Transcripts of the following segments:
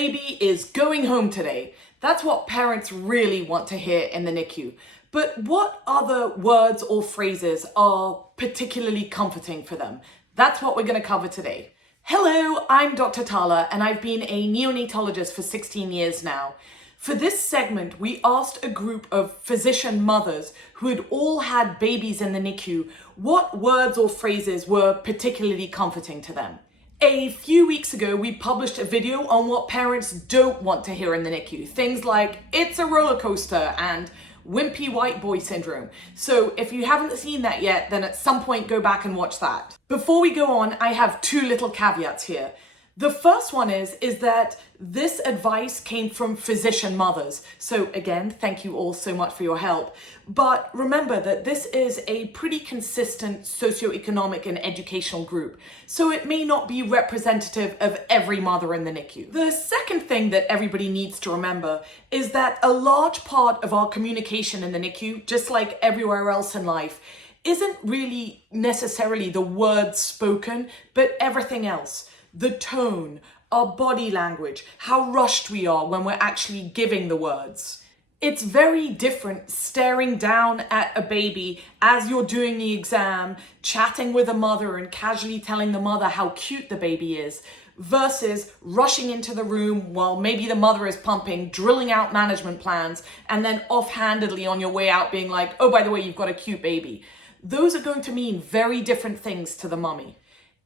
baby is going home today. That's what parents really want to hear in the NICU. But what other words or phrases are particularly comforting for them? That's what we're going to cover today. Hello, I'm Dr. Tala, and I've been a neonatologist for 16 years now. For this segment, we asked a group of physician mothers who had all had babies in the NICU what words or phrases were particularly comforting to them. A few weeks ago, we published a video on what parents don't want to hear in the NICU. Things like, it's a roller coaster and wimpy white boy syndrome. So if you haven't seen that yet, then at some point go back and watch that. Before we go on, I have two little caveats here. The first one is that this advice came from physician mothers. So again, thank you all so much for your help. But remember that this is a pretty consistent socioeconomic and educational group. So it may not be representative of every mother in the NICU. The second thing that everybody needs to remember is that a large part of our communication in the NICU, just like everywhere else in life, isn't really necessarily the words spoken, but everything else. The tone, our body language, how rushed we are when we're actually giving the words. It's very different staring down at a baby as you're doing the exam, chatting with a mother and casually telling the mother how cute the baby is, versus rushing into the room while maybe the mother is pumping, drilling out management plans, and then offhandedly on your way out being like, oh, by the way, you've got a cute baby. Those are going to mean very different things to the mummy.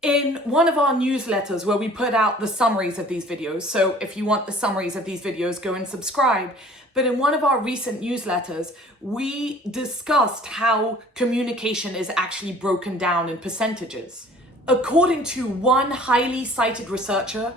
In one of our newsletters where we put out the summaries of these videos, so if you want the summaries of these videos, go and subscribe. But in one of our recent newsletters, we discussed how communication is actually broken down in percentages. According to one highly cited researcher,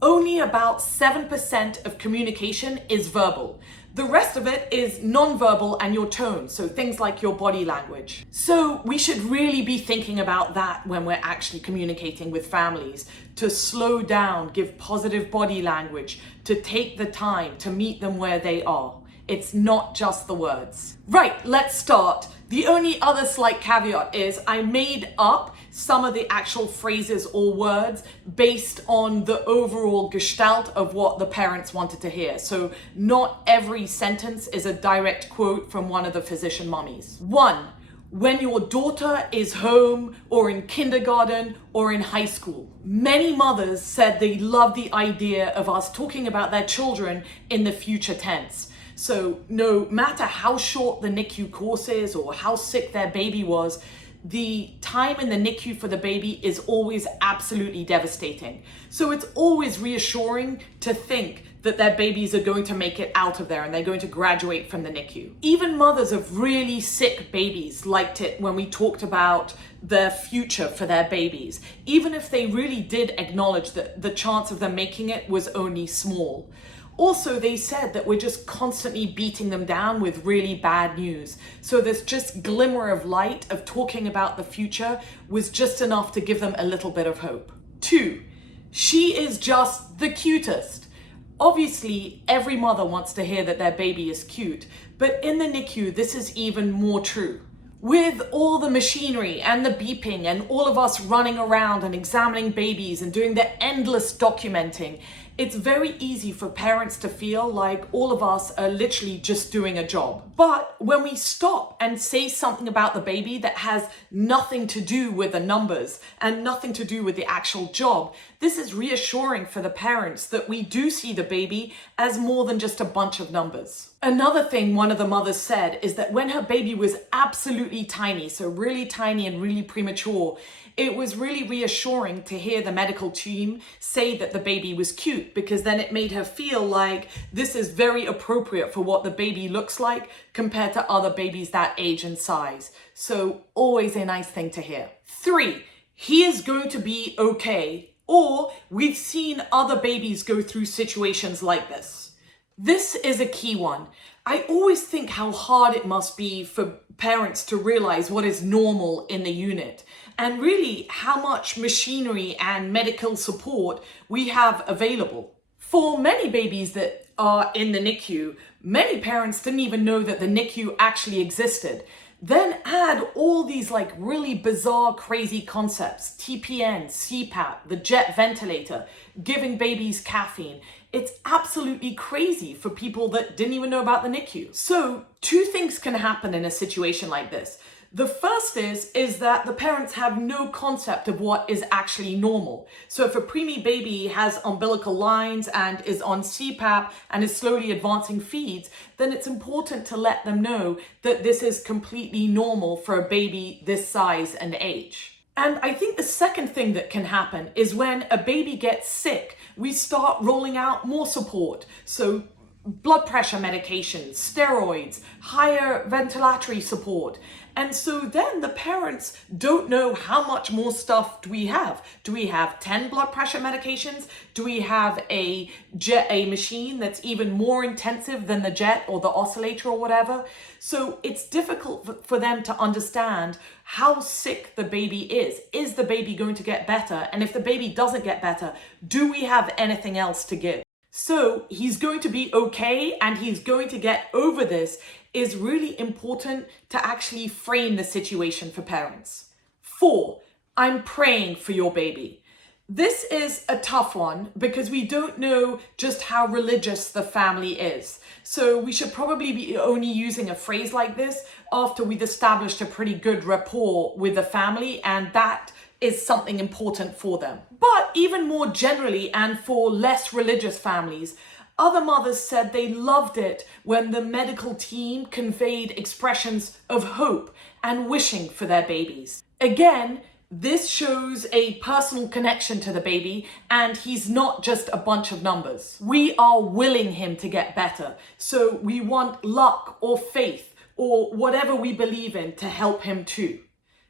only about 7% of communication is verbal. The rest of it is non-verbal and your tone, so things like your body language. So we should really be thinking about that when we're actually communicating with families, to slow down, give positive body language, to take the time to meet them where they are. It's not just the words. Right, let's start. The only other slight caveat is I made up some of the actual phrases or words based on the overall gestalt of what the parents wanted to hear. So not every sentence is a direct quote from one of the physician mummies. 1. When your daughter is home or in kindergarten or in high school. Many mothers said they love the idea of us talking about their children in the future tense. So no matter how short the NICU course is or how sick their baby was, the time in the NICU for the baby is always absolutely devastating. So it's always reassuring to think that their babies are going to make it out of there and they're going to graduate from the NICU. Even mothers of really sick babies liked it when we talked about their future for their babies, even if they really did acknowledge that the chance of them making it was only small. Also, they said that we're just constantly beating them down with really bad news. So this just glimmer of light of talking about the future was just enough to give them a little bit of hope. 2, she is just the cutest. Obviously, every mother wants to hear that their baby is cute, but in the NICU, this is even more true. With all the machinery and the beeping and all of us running around and examining babies and doing the endless documenting, it's very easy for parents to feel like all of us are literally just doing a job. But when we stop and say something about the baby that has nothing to do with the numbers and nothing to do with the actual job, this is reassuring for the parents that we do see the baby as more than just a bunch of numbers. Another thing one of the mothers said is that when her baby was absolutely tiny, so really tiny and really premature, it was really reassuring to hear the medical team say that the baby was cute, because then it made her feel like this is very appropriate for what the baby looks like compared to other babies that age and size. So always a nice thing to hear. 3, he is going to be okay, or we've seen other babies go through situations like this. This is a key one. I always think how hard it must be for parents to realize what is normal in the unit and really how much machinery and medical support we have available. For many babies that are in the NICU, many parents didn't even know that the NICU actually existed. Then add all these like really bizarre, crazy concepts, TPN, CPAP, the jet ventilator, giving babies caffeine. It's absolutely crazy for people that didn't even know about the NICU. So 2 things can happen in a situation like this. The first is that the parents have no concept of what is actually normal. So if a preemie baby has umbilical lines and is on CPAP and is slowly advancing feeds, then it's important to let them know that this is completely normal for a baby this size and age. And I think the second thing that can happen is when a baby gets sick, we start rolling out more support. So blood pressure medications, steroids, higher ventilatory support. And so then the parents don't know how much more stuff do we have. Do we have 10 blood pressure medications? Do we have a machine that's even more intensive than the jet or the oscillator or whatever? So it's difficult for them to understand how sick the baby is. Is the baby going to get better? And if the baby doesn't get better, do we have anything else to give? So he's going to be okay and he's going to get over this is really important to actually frame the situation for parents. 4, I'm praying for your baby. This is a tough one because we don't know just how religious the family is. So we should probably be only using a phrase like this after we've established a pretty good rapport with the family, and that is something important for them. But even more generally, and for less religious families, other mothers said they loved it when the medical team conveyed expressions of hope and wishing for their babies. Again, this shows a personal connection to the baby, and he's not just a bunch of numbers. We are willing him to get better, so we want luck or faith or whatever we believe in to help him too.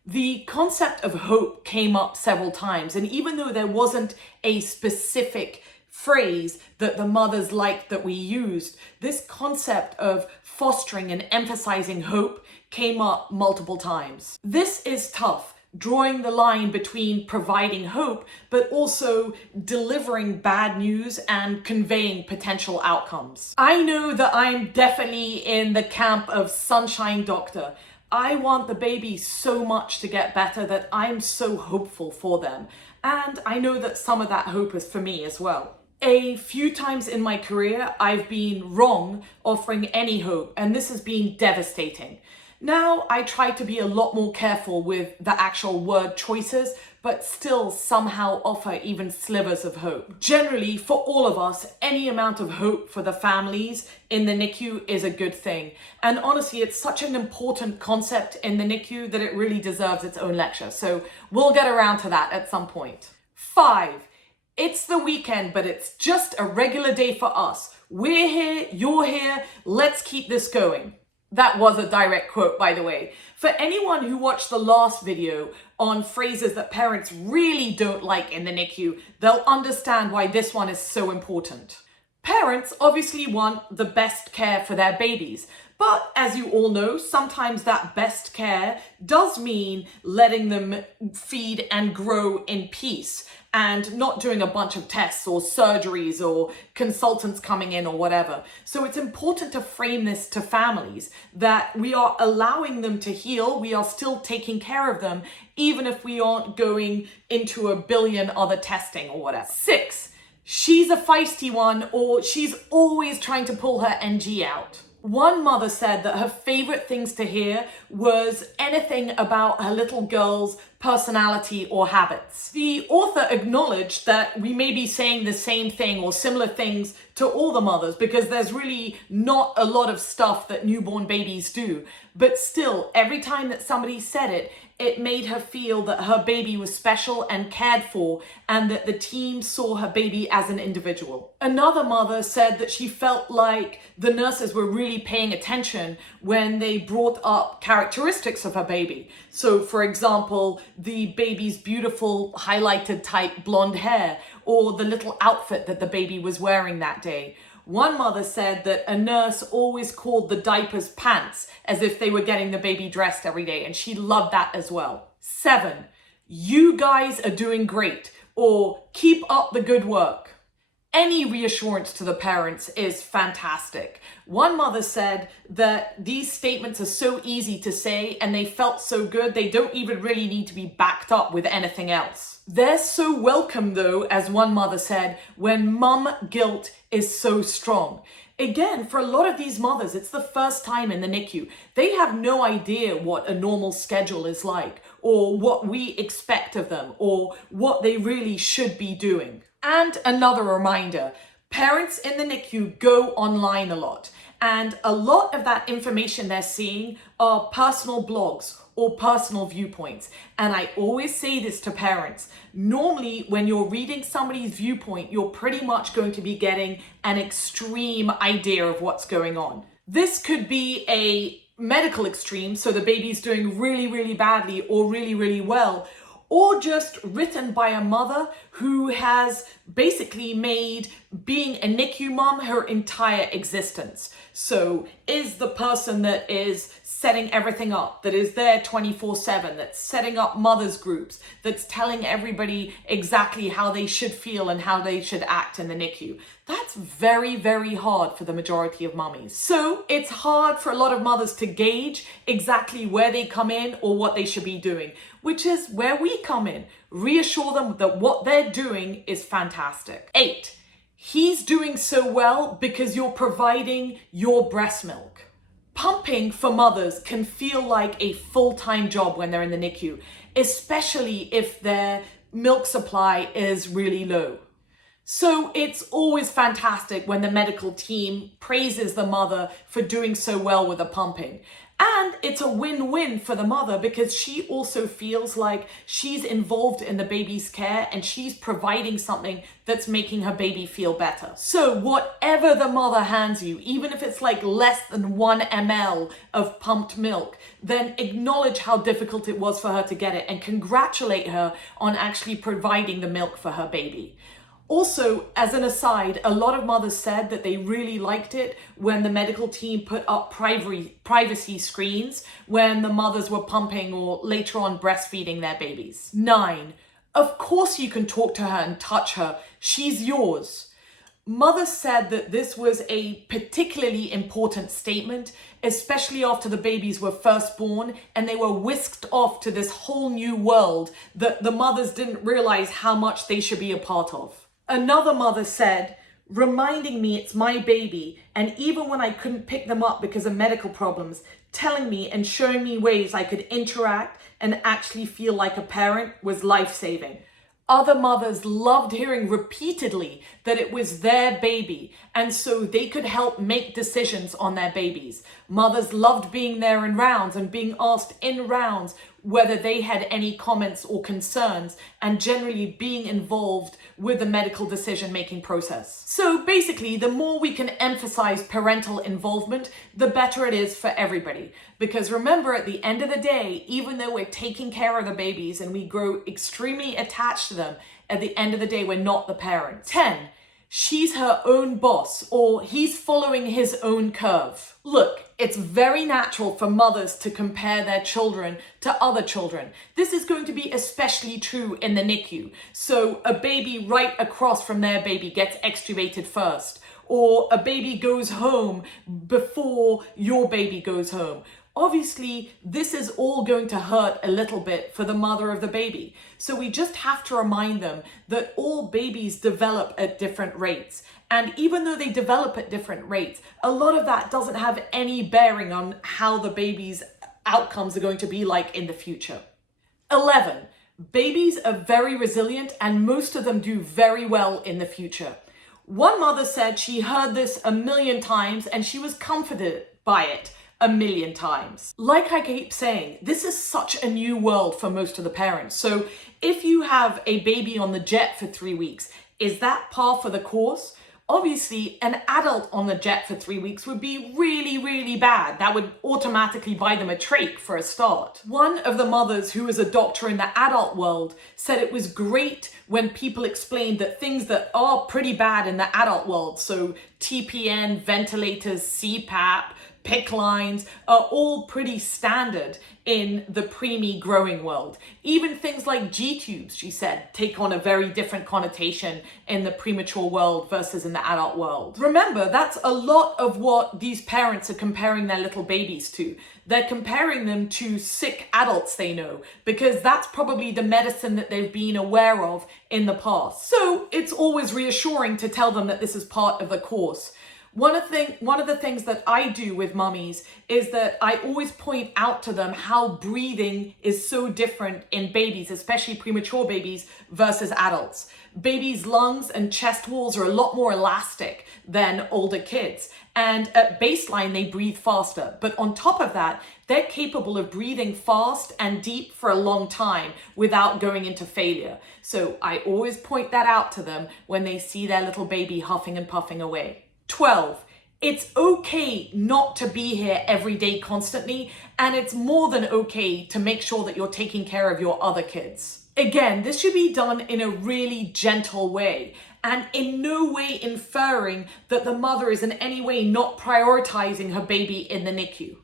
The concept of hope came up several times, and even though there wasn't a specific phrase that the mothers liked that we used, this concept of fostering and emphasizing hope came up multiple times. This is tough, drawing the line between providing hope, but also delivering bad news and conveying potential outcomes. I know that I'm definitely in the camp of sunshine doctor. I want the baby so much to get better that I'm so hopeful for them. And I know that some of that hope is for me as well. A few times in my career, I've been wrong offering any hope, and this has been devastating. Now I try to be a lot more careful with the actual word choices, but still somehow offer even slivers of hope. Generally, for all of us, any amount of hope for the families in the NICU is a good thing. And honestly, it's such an important concept in the NICU that it really deserves its own lecture. So we'll get around to that at some point. 5, it's the weekend, but it's just a regular day for us. We're here, you're here, let's keep this going. That was a direct quote, by the way. For anyone who watched the last video on phrases that parents really don't like in the NICU, they'll understand why this one is so important. Parents obviously want the best care for their babies, but as you all know, sometimes that best care does mean letting them feed and grow in peace and not doing a bunch of tests or surgeries or consultants coming in or whatever. So it's important to frame this to families that we are allowing them to heal, we are still taking care of them, even if we aren't going into a billion other testing or whatever. 6, she's a feisty one, or she's always trying to pull her NG out. One mother said that her favorite things to hear was anything about her little girl's personality or habits. The author acknowledged that we may be saying the same thing or similar things to all the mothers because there's really not a lot of stuff that newborn babies do. But still, every time that somebody said it, it made her feel that her baby was special and cared for and that the team saw her baby as an individual. Another mother said that she felt like the nurses were really paying attention when they brought up characteristics of her baby. So for example, the baby's beautiful highlighted type blonde hair or the little outfit that the baby was wearing that day. One mother said that a nurse always called the diapers pants as if they were getting the baby dressed every day, and she loved that as well. 7, you guys are doing great, or keep up the good work. any reassurance to the parents is fantastic. One mother said that these statements are so easy to say and they felt so good, they don't even really need to be backed up with anything else. They're so welcome though, as one mother said, when mum guilt is so strong. Again, for a lot of these mothers, it's the first time in the NICU. They have no idea what a normal schedule is like, or what we expect of them, or what they really should be doing. And another reminder, parents in the NICU go online a lot, and a lot of that information they're seeing are personal blogs or personal viewpoints. And I always say this to parents, normally when you're reading somebody's viewpoint, you're pretty much going to be getting an extreme idea of what's going on. This could be a medical extreme, so the baby's doing really, really badly or really, really well, or just written by a mother who has basically made being a NICU mom her entire existence. So is the person that is setting everything up, that is there 24/7, that's setting up mothers groups, that's telling everybody exactly how they should feel and how they should act in the NICU. That's very, very hard for the majority of mummies. So it's hard for a lot of mothers to gauge exactly where they come in or what they should be doing, which is where we come in. Reassure them that what they're doing is fantastic. 8, he's doing so well because you're providing your breast milk. Pumping for mothers can feel like a full-time job when they're in the NICU, especially if their milk supply is really low. So it's always fantastic when the medical team praises the mother for doing so well with the pumping. And it's a win-win for the mother because she also feels like she's involved in the baby's care and she's providing something that's making her baby feel better. So whatever the mother hands you, even if it's like less than 1 ml of pumped milk, then acknowledge how difficult it was for her to get it and congratulate her on actually providing the milk for her baby. Also, as an aside, a lot of mothers said that they really liked it when the medical team put up privacy screens when the mothers were pumping or later on breastfeeding their babies. 9, of course you can talk to her and touch her. She's yours. Mothers said that this was a particularly important statement, especially after the babies were first born and they were whisked off to this whole new world that the mothers didn't realize how much they should be a part of. Another mother said, reminding me it's my baby, and even when I couldn't pick them up because of medical problems, telling me and showing me ways I could interact and actually feel like a parent was life-saving. Other mothers loved hearing repeatedly that it was their baby, and so they could help make decisions on their babies. Mothers loved being there in rounds and being asked in rounds whether they had any comments or concerns, and generally being involved with the medical decision-making process. So basically, the more we can emphasize parental involvement, the better it is for everybody. Because remember, at the end of the day, even though we're taking care of the babies and we grow extremely attached to them, at the end of the day, we're not the parent. 10, she's her own boss, or he's following his own curve. Look, it's very natural for mothers to compare their children to other children. This is going to be especially true in the NICU. So a baby right across from their baby gets extubated first, or a baby goes home before your baby goes home. Obviously, this is all going to hurt a little bit for the mother of the baby. So we just have to remind them that all babies develop at different rates. And even though they develop at different rates, a lot of that doesn't have any bearing on how the baby's outcomes are going to be like in the future. 11, babies are very resilient and most of them do very well in the future. One mother said she heard this 1,000,000 times and she was comforted by it 1,000,000 times. Like I keep saying, this is such a new world for most of the parents. So if you have a baby on the jet for 3 weeks, is that par for the course? Obviously, an adult on the jet for 3 weeks would be really, really bad. That would automatically buy them a trach for a start. One of the mothers who is a doctor in the adult world said it was great when people explained that things that are pretty bad in the adult world, so TPN, ventilators, CPAP, PICC lines are all pretty standard in the preemie growing world. Even things like G-tubes, she said, take on a very different connotation in the premature world versus in the adult world. Remember, that's a lot of what these parents are comparing their little babies to. They're comparing them to sick adults they know, because that's probably the medicine that they've been aware of in the past. So it's always reassuring to tell them that this is part of the course. One of the things that I do with mummies is that I always point out to them how breathing is so different in babies, especially premature babies versus adults. Babies' lungs and chest walls are a lot more elastic than older kids. And at baseline, they breathe faster. But on top of that, they're capable of breathing fast and deep for a long time without going into failure. So I always point that out to them when they see their little baby huffing and puffing away. 12. It's okay not to be here every day constantly, and it's more than okay to make sure that you're taking care of your other kids. Again, this should be done in a really gentle way, and in no way inferring that the mother is in any way not prioritizing her baby in the NICU.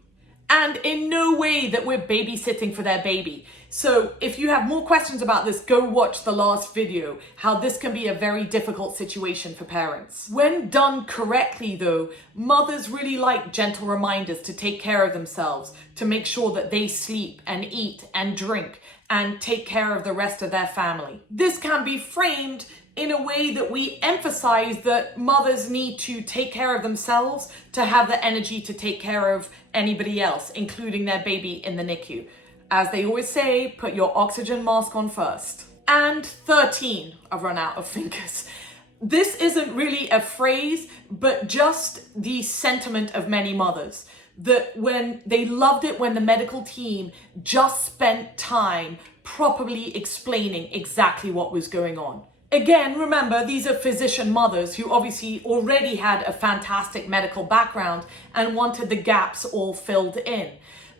And in no way that we're babysitting for their baby. So if you have more questions about this, go watch the last video, how this can be a very difficult situation for parents. When done correctly though, mothers really like gentle reminders to take care of themselves, to make sure that they sleep and eat and drink and take care of the rest of their family. This can be framed in a way that we emphasize that mothers need to take care of themselves to have the energy to take care of anybody else, including their baby in the NICU. As they always say, put your oxygen mask on first. And 13, I've run out of fingers. This isn't really a phrase, but just the sentiment of many mothers. That when they loved it when the medical team just spent time properly explaining exactly what was going on. Again, remember, these are physician mothers who obviously already had a fantastic medical background and wanted the gaps all filled in.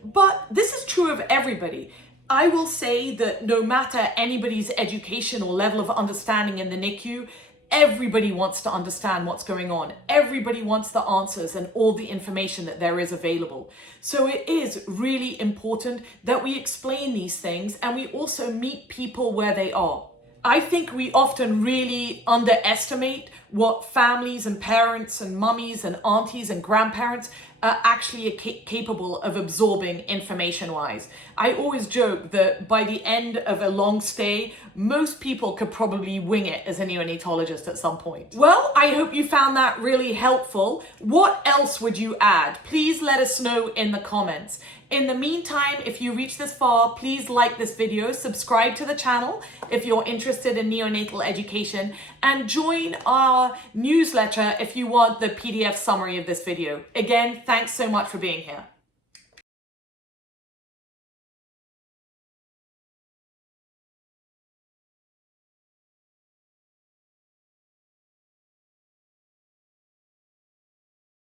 But this is true of everybody. I will say that no matter anybody's education or level of understanding in the NICU, everybody wants to understand what's going on. Everybody wants the answers and all the information that there is available. So it is really important that we explain these things and we also meet people where they are. I think we often really underestimate what families and parents and mummies and aunties and grandparents are actually capable of absorbing information-wise. I always joke that by the end of a long stay, most people could probably wing it as a neonatologist at some point. Well, I hope you found that really helpful. What else would you add? Please let us know in the comments. In the meantime, if you reach this far, please like this video, subscribe to the channel if you're interested in neonatal education, and join our newsletter if you want the PDF summary of this video. Again, thanks so much for being here.